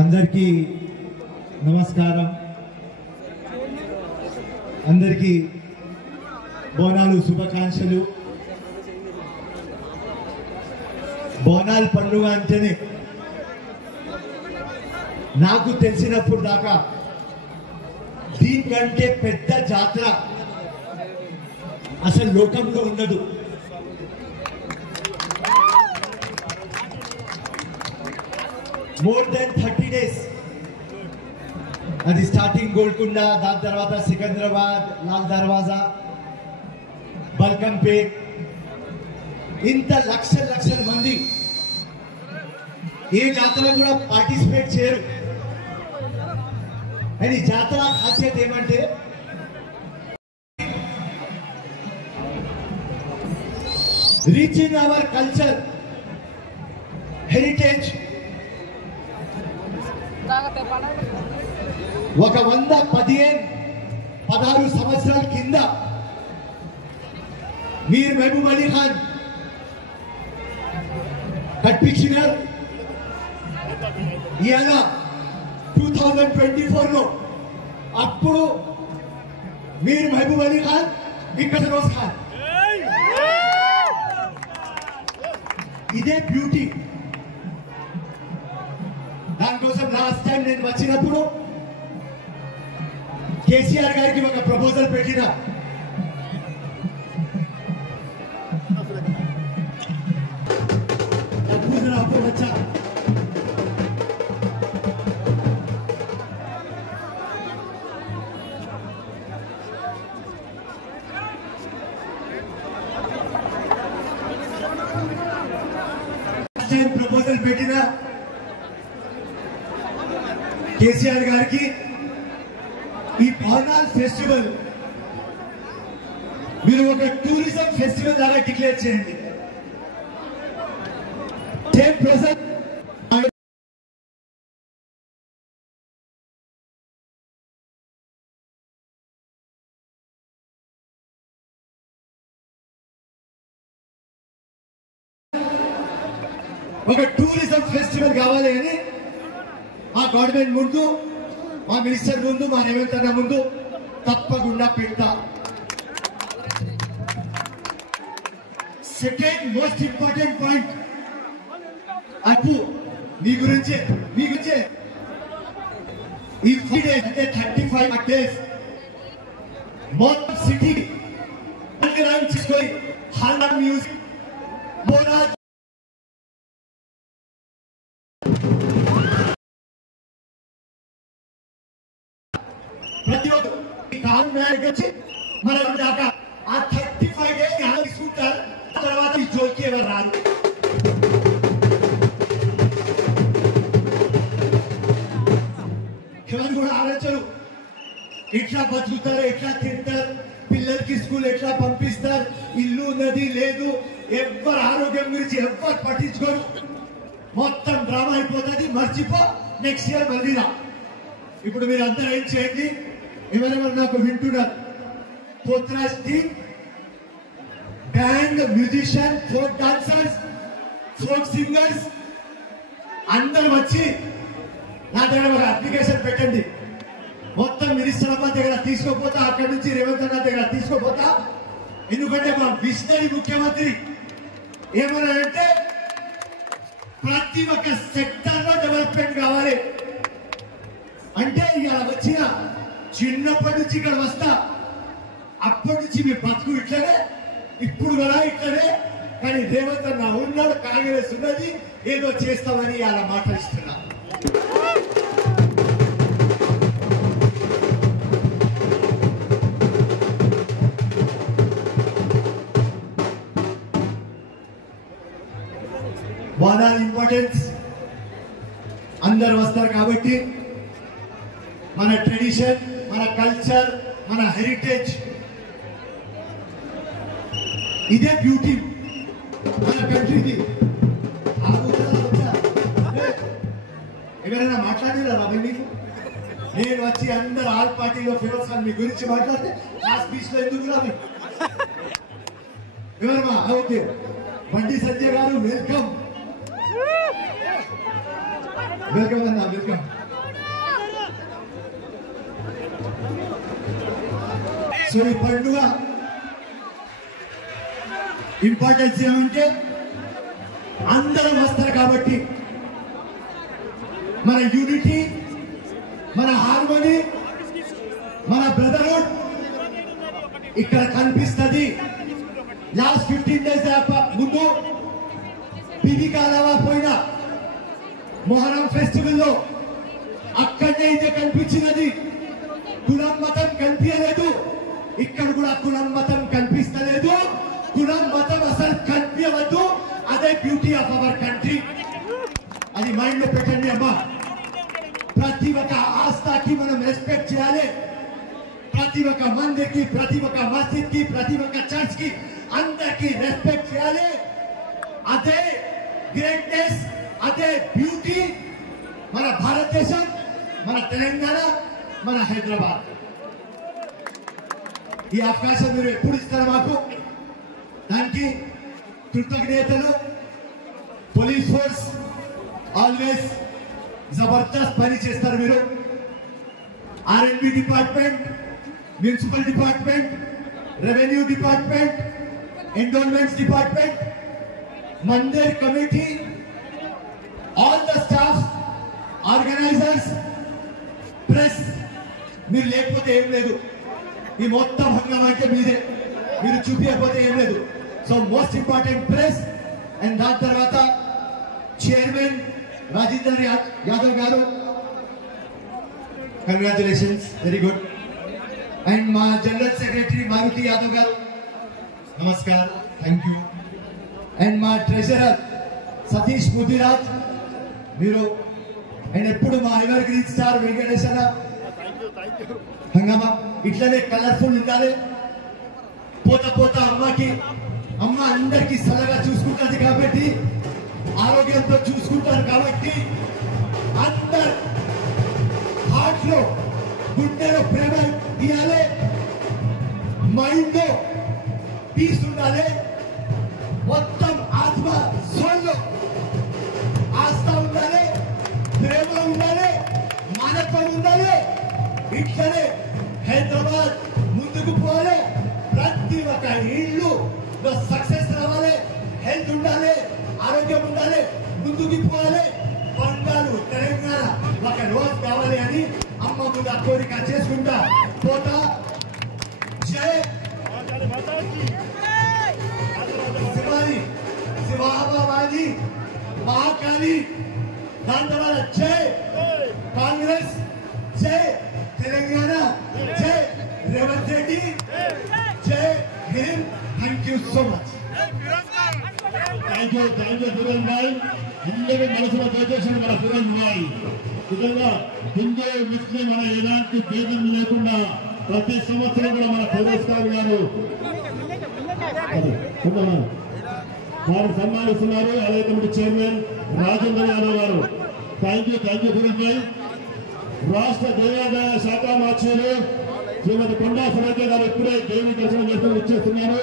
అందరికీ నమస్కారం. అందరికీ బోనాలు శుభాకాంక్షలు. బోనాలు పండుగ అంటేనే నాకు తెలిసినప్పుడు దాకా దీనికంటే పెద్ద జాతర అసలు లోకంలో ఉండదు. More than 30 days. అది స్టార్టింగ్ గోల్కొండ, దాని తర్వాత సికింద్రాబాద్, లాల్ దర్వాజా, బల్కంపేట్, ఇంత లక్షల మంది ఏ జాతర కూడా పార్టిసిపేట్ చేయరు. అండ్ ఈ జాతర ఖాసియత్ ఏమంటే రీచింగ్ అవర్ కల్చర్, హెరిటేజ్. ఒక 116 సంవత్సరాల కింద మీర్ మహబూబ్ అలీ ఖాన్ కట్టించినారు. ఇవాళ 2024లో అప్పుడు మీర్ మహబూబ్ అలీ ఖాన్, ఇక్కడ ఫిరోజ్ ఖాన్. ఇదే బ్యూటీ. దానికోసం లాస్ట్ టైం నేను వచ్చినప్పుడు కేసీఆర్ గారికి ఒక ప్రపోజల్ పెట్టిన. వచ్చా ప్రపోజల్ పెట్టిన కేసీఆర్ గారికి ఈ బోనాల్ ఫెస్టివల్ మీరు ఒక టూరిజం ఫెస్టివల్ లాగా డిక్లేర్ చేయండి. ఒక టూరిజం ఫెస్టివల్ కావాలి అని మా గవర్నమెంట్ ముందు, మా మినిస్టర్ ముందు, మా రేవంత్ అన్న ముందు తప్పకుండా పెడతా. సెకండ్ మోస్ట్ ఇంపార్టెంట్ పాయింట్, అప్పు మీ గురించే ఈ 3 days అంటే 35 days మొత్తం సిటీ తీసుకొని హాల్ మ్యూజిక్, బోనాల్, ప్రతి ఒక్క వచ్చి మన దాకా ఆ 35 days తీసుకుంటారు. తర్వాత ఈ జోలికి ఎవరు రారు. ఎవరు కూడా ఆలోచనలు ఎట్లా బతుకుతారు, ఎట్లా తింటారు, పిల్లలకి స్కూల్ ఎట్లా పంపిస్తారు, ఇల్లు ఉన్నది లేదు, ఎవరు ఆరోగ్యం గురించి ఎవరు పట్టించుకోరు. మొత్తం డ్రామా అయిపోతుంది. మర్చిపో, నెక్స్ట్ ఇయర్ మళ్ళీ రా. ఇప్పుడు మీరు అందరూ ఏం చేయండి, ఎవరెవరు నాకు వింటున్నారు, Potraj team, band, musician, folk dancers, folk singers అందరూ వచ్చి నా దగ్గర ఒక అప్లికేషన్ పెట్టండి. మొత్తం మినిస్టర్ అమ్మ దగ్గర తీసుకోపోతా, అక్కడి నుంచి రేవంత్ అన్న దగ్గర తీసుకోపోతా. ఎందుకంటే మా విజనరీ ముఖ్యమంత్రి ఏమన్నారంటే ప్రతి ఒక్క సెక్టర్ లో డెవలప్మెంట్ కావాలి అంటే, ఇలా వచ్చిన చిన్నప్పటి నుంచి ఇక్కడ వస్తా, అప్పటి నుంచి మీ బతుకు ఇట్లనే, ఇప్పుడు కూడా ఇట్లనే. కానీ రేవంత్ అన్న ఉన్నాడు, కాంగ్రెస్ ఉన్నది, ఏదో చేస్తామని అలా మాట్లాడిస్తున్నా. బోనాల్ ఇంపార్టెన్స్ అందరు వస్తారు కాబట్టి మన ట్రెడిషన్, మన కల్చర్, మన హెరిటేజ్, ఇదే బ్యూటీ మన కంట్రీది. ఎవరైనా మాట్లాడిరా మీకు? నేను వచ్చి అందరు ఆల్ పార్టీలో ఫిరోజ్ ఖాన్ మీ గురించి మాట్లాడితే ఆ స్పీచ్ లో ఎందుకు రాదు? ఎవరమ్మా? ఓకే, బండి సంజయ్ గారు వెల్కమ్. వెల్కమ్ అన్న, వెల్కమ్. సో ఈ పండుగ ఇంపార్టెన్స్ ఏమంటే అందరం వస్తారు కాబట్టి మన యూనిటీ, మన హార్మోనీ, మన బ్రదర్హుడ్ ఇక్కడ కనిపిస్తుంది. లాస్ట్ 15 days ముందు పివి కాలవా పోయిన మొహరం ఫెస్టివల్లో అక్కడనే ఇదే కనిపించినది. కులం మతం కనిపించలేదు. ఇక్కడ కూడా కులం మతం కనిపిస్తలేదు. కులం మతం అసలు కనిపించవద్దు. అదే బ్యూటీ ఆఫ్ అవర్ కంట్రీ. అది మైండ్ లో పెట్టండి అమ్మా. ప్రతి ఒక్క ఆస్థాకి మనం రెస్పెక్ట్ చేయాలి. ప్రతి ఒక్క మందికి, ప్రతి ఒక్క మస్జిద్ కి, ప్రతి ఒక్క చర్చ్ కి అందరికి రెస్పెక్ట్ చేయాలి. అదే గ్రేట్నెస్, అదే బ్యూటీ మన భారతదేశం, మన తెలంగాణ, మన హైదరాబాద్. ఈ అవకాశం మీరు ఎప్పుడు ఇస్తారు మాకు, దానికి కృతజ్ఞతలు. పోలీస్ ఫోర్స్ ఆల్వేస్ జబర్దస్త్ పని చేస్తారు మీరు. R&B department, municipal department, revenue department, endowments department, Mandir committee, all the staff, organisers, press, మీరు లేకపోతే ఏం లేదు. ఈ మొత్తం హంగం అంటే మీదే. మీరు చూపించకపోతే ఏం లేదు. So most important press. And దాని తర్వాత చైర్మన్ రాజేందర్ యాదవ్ గారు, కంగ్రాచులేషన్స్, వెరీ గుడ్. అండ్ మా జనరల్ సెక్రటరీ మారుతి యాదవ్ గారు, నమస్కారం, థ్యాంక్ యూ. అండ్ మా ట్రెజరర్ సతీష్ ముదిరాజ్, మీరు అండ్ ఎప్పుడు మా ఎవర్ గ్రీన్ స్టార్ వెంకటేశ్వర హంగామా ఇట్లనే కలర్ఫుల్ ఉండాలి. పోత పోత అమ్మకి, అమ్మ అందరికి సలహా చూసుకుంటుంది కాబట్టి, ఆరోగ్యంతో చూసుకుంటారు కాబట్టి, అందరు హార్ట్ లో, గుండెలో ప్రేమ ఇవ్వాలి, మైండ్ లో పీస్ ఉండాలి, మొత్తం ఆత్మ సోల్లో ఆస్థ ఉండాలి, ప్రేమ ఉండాలి, మానవత్వం ఉండాలి. ఇట్లనే హైదరాబాద్ ముందుకు పోవాలి. ప్రతి ఒక్క ఇల్లు సక్సెస్ రావాలి, హెల్త్ ఉండాలి, ఆరోగ్యం ఉండాలి, ముందుకు పోవాలి. బంగారు తెలంగాణ ఒక రోజు కావాలి అని అమ్మ ముందు కోరిక చేసుకుంటా పోతా. జై శివాని, శివాబాబాని, మహాకాళి, దాని తర్వాత జై కాంగ్రెస్, జై తెలంగాణ, జై రేవంత్ రెడ్డి, జై Hind. Thank you so much. Thank you Firoz bhai. అందరి మనసులో దయచేసి మన ఫిరోజ్ భాయ్ నిజంగా హిందూ ముస్లిం మన ఎలాంటి భేదం లేకుండా ప్రతి సంవత్సరం కూడా మన ఫిరోజ్ గారు వారు సన్మానిస్తున్నారు. అలాగే కమిటీ చైర్మన్ రాజేంద్ర యాదవ్ గారు. థ్యాంక్ యూ ఫిరోజ్ భాయ్. రాష్ట్ర దేవాదాయ శాఖ మార్చారు శ్రీమతి కొండా సురేఖ గారు ఇప్పుడే దేవి దర్శనం చేస్తూ వచ్చేస్తున్నారు.